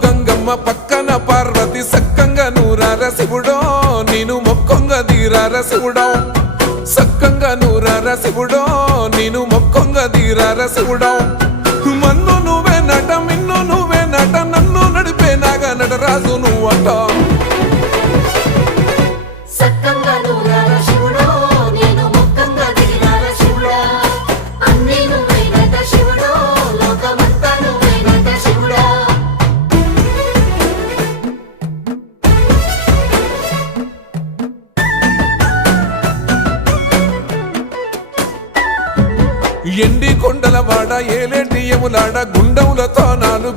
గంగమ్మ పక్కన పార్వతి సక్కంగా నూరార శివుడో నేను మొక్కంగా తీరార శివుడో సక్కంగా నూరార శివుడో నేను మొక్కంగా తీరార శివుడో మన్ను నువ్వే నట మిన్ను నువ్వే నట నన్ను నడిపే నాగా నటరాజు నువ్వట ఎండి కొండల వాడ ఏలేటి యములాడ గుండములతో నాలుగు